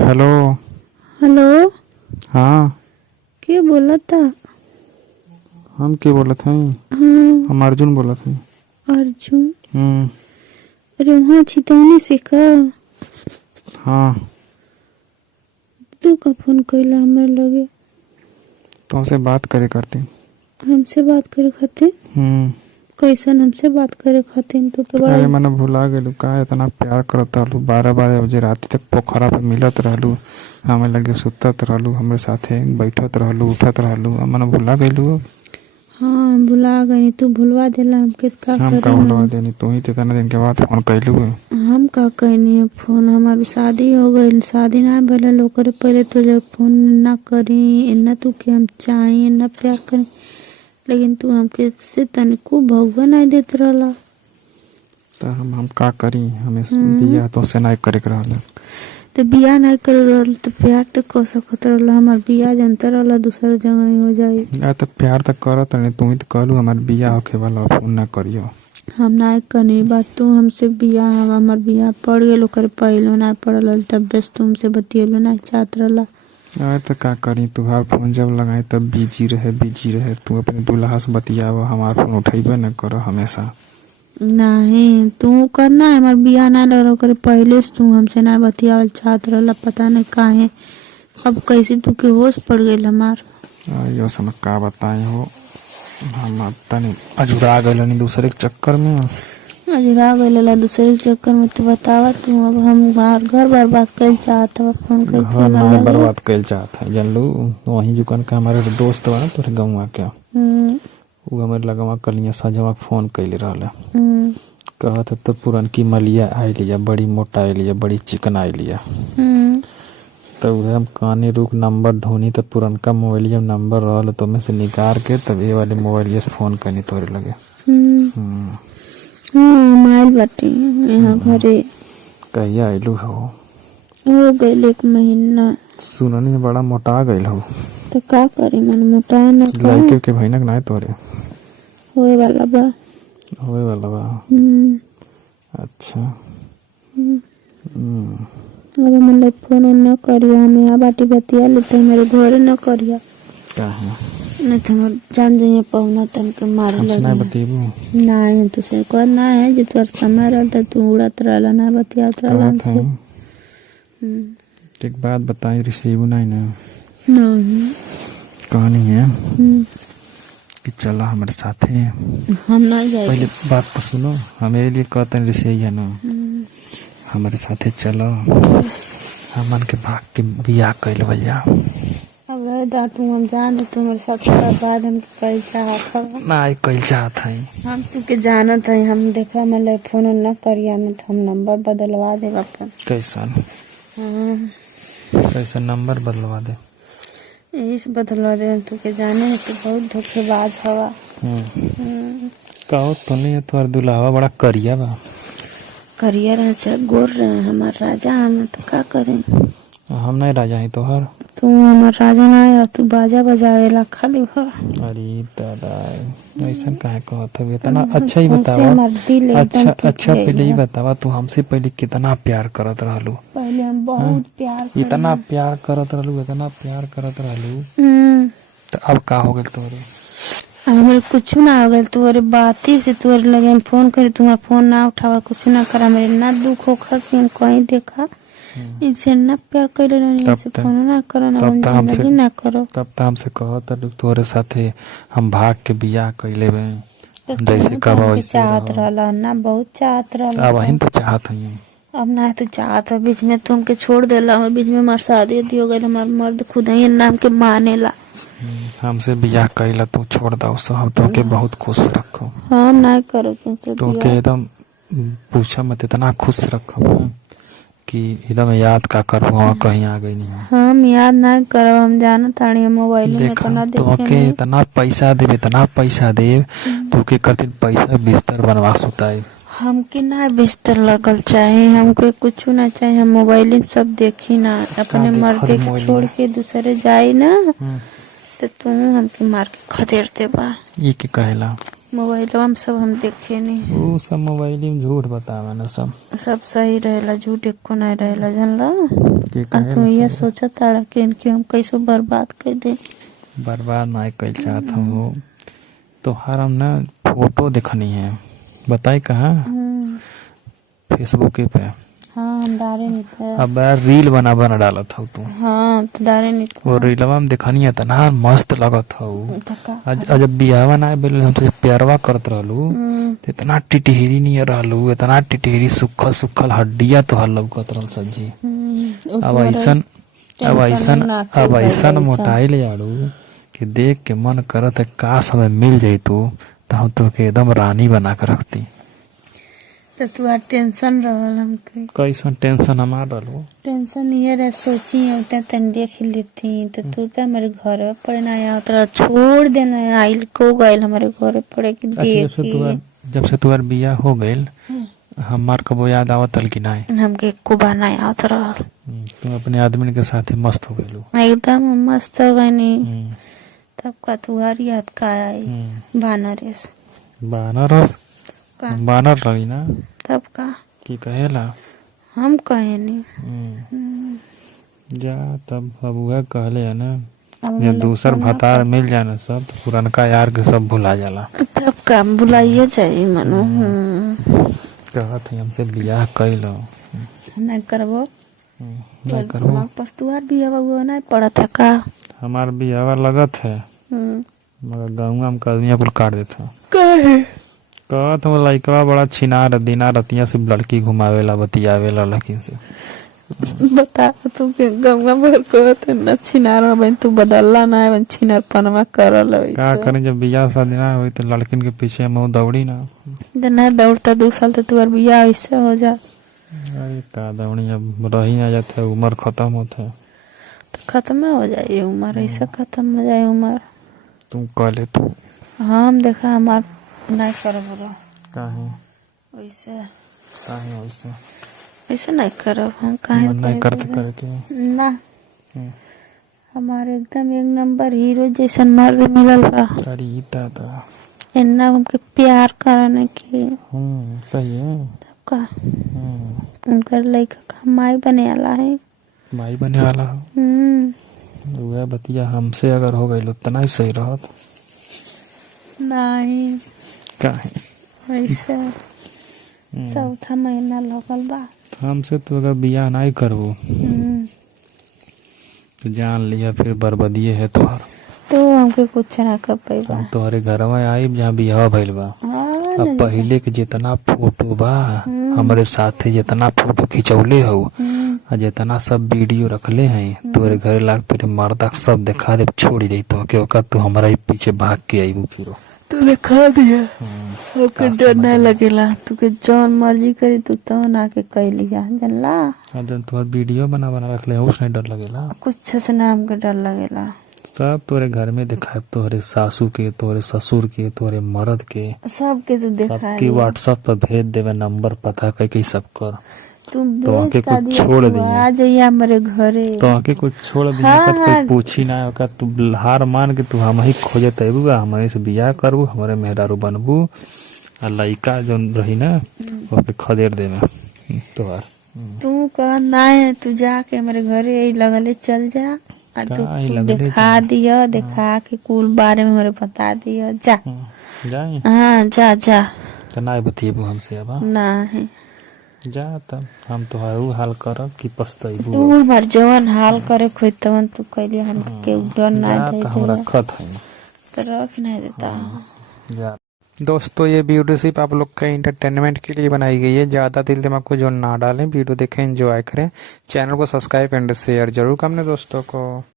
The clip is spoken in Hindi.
हेलो। हेलो। हाँ। के बोला था? हम के बोलत हई? हाँ। हम अर्जुन बोलत हई। अर्जुन? हम्म। अरे वहाँ छितौनी से का? हाँ। तू का फोन कैला हमारे लगे? तुमसे बात करे करती। हमसे बात करे खातिर? कैसन हमसे बात करे खातिर? तो के अरे बड़ा मैंने भुला गेलू का इतना प्यार करत रहलू, 12-12 बजे रात तक पोखरा पे मिलत रहलू, हमें लगे सुतत रहलू, हमरे साथे बैठत रहलू, उठत रहलू। मैंने भुला गेलू। हाँ भुला गई। तू भुलवा देला हमके तो का हम का करी भुलवा हम? देनी? तू ही तो इतना दिन के बाद फोन कैलू। हम का कहनी है फोन? हमारी शादी हो गई, शादी ना भले लोग करे पहले तो जब फोन ना करी इतना तू के हम चाहे ना प्यार करी, लेकिन तू हमके से तनिको भगवा नहीं देत रहला। तो हम का करी? हमें बिया तो से नहीं करे के रहल। तो बियाह नहीं कर रहल तो प्यार तो कर सकत रहला। हमार बियाह जनता रहला दूसरा जगह ही हो जाई। यार तो प्यार तो करत नहीं, तू ही तो कहलू हमार बिया होखे वाला, फोन ना करियो। हम ना कनी बात तू हमसे बियाह हमार बियाह पड़ गेल ओकर पहले ना पड़ल तब बस तुमसे बतियलो ना चाहत रहला। अरे तो का करी? तुहार फोन जब लगाई तब बिजी रहे। तू अपने दूल्हा से बतियाव, हमार फोन उठेबे न कर हमेशा। नहीं तू करना है हमार बियाह ना लड़ ओकर पहले से तू हमसे ना बतियावल चाहत रहला, पता नहीं काहे अब कैसे तू के होश पड़ गइल हमार। यो समय का बताई हो, हम तनी अजुरा गइल दूसरे के चक्कर में। अजरा गइल दूसरे के चक्कर में तो बतावा तू। अब हम घर बर्बाद कर चाहत हवा फोन घर करके ना लगे। बर्बाद कइल चाहत है जानलू। वहीं जुकन का हमारे दोस्त बा ना तोरे गौवा के, वो हमारे लगवा कलिया सजवा फोन कैले रहले। कहत तो पुरनकी मलिया आई लिया, बड़ी मोटा आई लिया, बड़ी चिकन आई लिया। तब उहे हम काने रुक नंबर ढूंढी तो पुरनका मोबाइल में नंबर रहल तो में से निकाल के तब ये वाले मोबाइल से फोन करनी तोरे लगे। माइल बाटे यहाँ घरे। कहिया आइलू हो गइल 1 महीना। सुननी बड़ा मोटा गइल हो। तो का करी मन मोटा ना लड़के के भैनक ना तोरे होए वाला बा। अच्छा। अब मन फोन न करिया, हमें यहाँ बाटी बतिया ले तो हमारे घरे न करिया। नहीं तो हमारे जान जाइए पहुना तन के मारे लगे। नहीं बतीबू? नहीं तो से को ना है जो तोर समय रहता तू उड़त रहला ना बतियात रहला हमसे। एक बात बताई, रिसीव नहीं ना? नहीं कहानी है कि चला हमारे साथ है। हम नहीं जाए। पहले बात तो सुनो, हमारे लिए कहते हैं रिसीव है ना, हमारे साथे चलो, हमन के भाग के बियाह कैल भैया। अब रह दा तू, हम जान दे तू मेरे साथ बाद हम कैल चाहत हवा ना कैल चाहत है। हम तू के जानत है। हम देखा मतलब फोन न करिया में तो हम नंबर बदलवा देब अपन। कैसन? कैसन नंबर बदलवा दे? इस बदलवा दे तू के जाने है कि बहुत धोखेबाज हवा। कहो तो नहीं, तुम्हारा दुल्हा बड़ा करिया बा। करियर है गोर रहे हमार राजा, हम तो का करें? हम नहीं राजा है तोहर। तू हमार राजा ना है, तू बाजा बजावेला खाली भर। अरे दादा ऐसा काहे कहत है? इतना अच्छा ही बतावा। अच्छा पहले ही बतावा, तू हमसे पहले कितना प्यार करत रहलू? पहले हम बहुत प्यार इतना प्यार करत रहलू तो अब का हो गया तोरे? हमारे कुछ ना हो गया। तू अरे बात ही से तू लगे हम फोन करी, तुम्हारा फोन ना उठावा, कुछ ना करा, मेरे ना दुख हो खा कि हम कहीं देखा इनसे ना प्यार कर फोन ना करो ना जिंदगी ना करो। तब तो हमसे कहत तोरे साथे हम भाग के बियाह कैले जैसे कब वैसे चाहत रहला ना, बहुत चाहत रहला। अब वही तो चाहत है। अब ना तू चाहत है, बीच में तुम के छोड़ देला, बीच में हमार शादी हो गई, हमार मर्द खुद ही नाम के मानेला। हमसे बियाह कैला तू छोड़ दो, हम तो के बहुत खुश रखो। हम नहीं करो तुमसे तो के एकदम पूछा मत, इतना खुश रखो कि एकदम याद का करो कहीं आ गई नहीं। हम याद नहीं करो, हम जाना ताड़ी मोबाइल में इतना देखे इतना पैसा दे तू के कथिन पैसा बिस्तर बनवा सुताई। हमके ना बिस्तर लगल चाहे, हमको कुछ ना चाहे, हम मोबाइल में सब देखी ना, अपने मर्दे के छोड़ के दूसरे जाए ना तो तुम हमके मार के खदेड़ते बा। ये के कहेला? मोबाइलवा में सब हम देखे नहीं, वो सब मोबाइल में झूठ बतावा ना सब सब सही रहेला, झूठ एको नहीं रहेला जानला। के आ कहे तू ना ये सही। सोचा तारा कि इनके हम कैसे बर्बाद कर दे। बर्बाद ना कल चाहत हम वो तोहार हम ना फोटो देखनी है, बताई कहाँ? फेसबुक पे। हाँ हम डारे नहीं थे। अब यार रील बना बना डाला था तू, हाँ तो डारे नहीं थे। वो रीलवा में देखनी है तना मस्त लगत था वो। तो का आज जब बियाहवा ना बेल हमसे प्यारवा करत रहलू तो इतना टिटहरी नहीं रहलू, इतना टिटहरी सुखल सुखल हड्डिया तो हल लौकत रहल सज्जी। अब ऐसन अब ऐसन मोटाई ले आड़ू कि देख के मन करत है काश हमें मिल जाइतू तो हम तो के एकदम रानी बना के रखती। तो तू टेंशन रहल हमके। कैसन टेंशन हमार रहलू? टेंशन ये रहे सोची होते तन देख लेती तो तू तो हमारे घर पड़े ना आया तो छोड़ देना आइल को गइल हमारे घर पड़े कि देखी। जब से तुम्हार बियाह हो गइल हमार कबो याद आवत हल कि नहीं? हमके को बना आवत रहल। तुम अपने आदमी के साथ मस्त हो गइलू एकदम मस्त हो गई। तब का तुहार याद का आई बानरेस बानरस का बानर रही ना तब का की कहेला हम कहे नहीं। जा तब अब वह कहले है ना अब जब दूसर भतार मिल जाए ना सब तो पुरनका यार के सब भुला जाला। तब का बुलाइए चाहिए मनु। कहत है हमसे बियाह कैलो नहीं करबो नहीं करबो। पर तुहार भी अब वो नहीं पड़त है का? हमार बियाह लगत है मगर गाँव में कदमिया कुल काट देता। कहत वो लइकवा बड़ा छिनार दिना रतिया से लड़की घुमावेला बतियावेला लड़की से। बता तू के गंगा भर कहत न छिनार बन तू बदलला ना बन छिनार पनमा करल का करें जब बियाह शादी ना हुई तो लड़किन के पीछे हम दौड़ी ना। ना दौड़ता 2 साल तो तुहार बियाह ऐसे हो जा। अरे का दौड़ी अब रही ना जाते उम्र खत्म होते तो खत्म हो जाए उम्र, ऐसा खत्म हो जाए उम्र। तुम कहले तू हम देखा हमार नहीं करब काहे वैसे काहे वैसे ऐसे नहीं करब हम काहे मन नहीं करते करके ना। हमारे एकदम 1 नंबर हीरो जैसन मर्द मिलल बा। अरे ता इन्ना हमके प्यार करने की सही है। तब का उनकर लड़का का माई बने वाला है। माई बने वाला हो वह बतिया हमसे अगर हो गई उतना ही सही रहत। नहीं काहे वैसे 4था महीना लगल बा। हमसे तो अगर बियाह नहीं करबो तो जान लिया फिर बर्बादिये है तोहर। तो हमके कुछ ना कर पाइबा। हम तोहरे घर में आई जहाँ बियाह भइल बा। अब पहले के जितना फोटो बा हमारे साथे जितना फोटो खिंचौले हो और जितना सब वीडियो रखले हैं तोरे घरे लाग तेरे मर्दा सब दिखा दे छोड़ दे तो के ओका तू हमारा ही पीछे भाग के आईबू फिरो तू दिखा दिया ओके डर नहीं लगेला। तू के जौन मर्जी करी तू तो ना के कह लिया जानला। अदन तोहर वीडियो बना बना रखले उसने डर लगेला कुछ से ना हमके डर लगेला। सब तोरे घर में दिखाए तोहरे सासू के तोहरे ससुर के तोहरे मर्द के सबके तू दिखा सबके व्हाट्सएप पर भेज देवे नंबर पता कई सब कर। तू तो भेज आके का कुछ दिया छोड़ तू दिए आ जाइए हमारे घरे। तो आके कुछ छोड़ दिए हाँ, कोई पूछी ना होगा तू हार मान के तू हम ही खोजे तबूगा हमारे से बियाह करबू हमारे मेहरारू बनबू आ लइका जो रही ना वो पे खदेड़ देवे तोहार। तू कह ना है तू जाके हमारे घरे यही लगले चल जा और तू का ही लगले दिखा दिया दिखा के कुल बारे में हमारे बता दिया जा। जाए हाँ जा जा तो ना बतिएबू हमसे अब ना है जा तब हम तोहारू हाल करब कि पछतैबू। तू हमार जवन हाल करे खोई तवन तू कहली हम के डर ना जा दे तो हम रखत है तो रख नहीं देता। जा दोस्तों ये वीडियो सिर्फ आप लोग का एंटरटेनमेंट के लिए बनाई गई है। ज़्यादा दिल दिमाग को जो ना डालें वीडियो देखें एंजॉय करें। चैनल को सब्सक्राइब एंड शेयर जरूर करना दोस्तों को।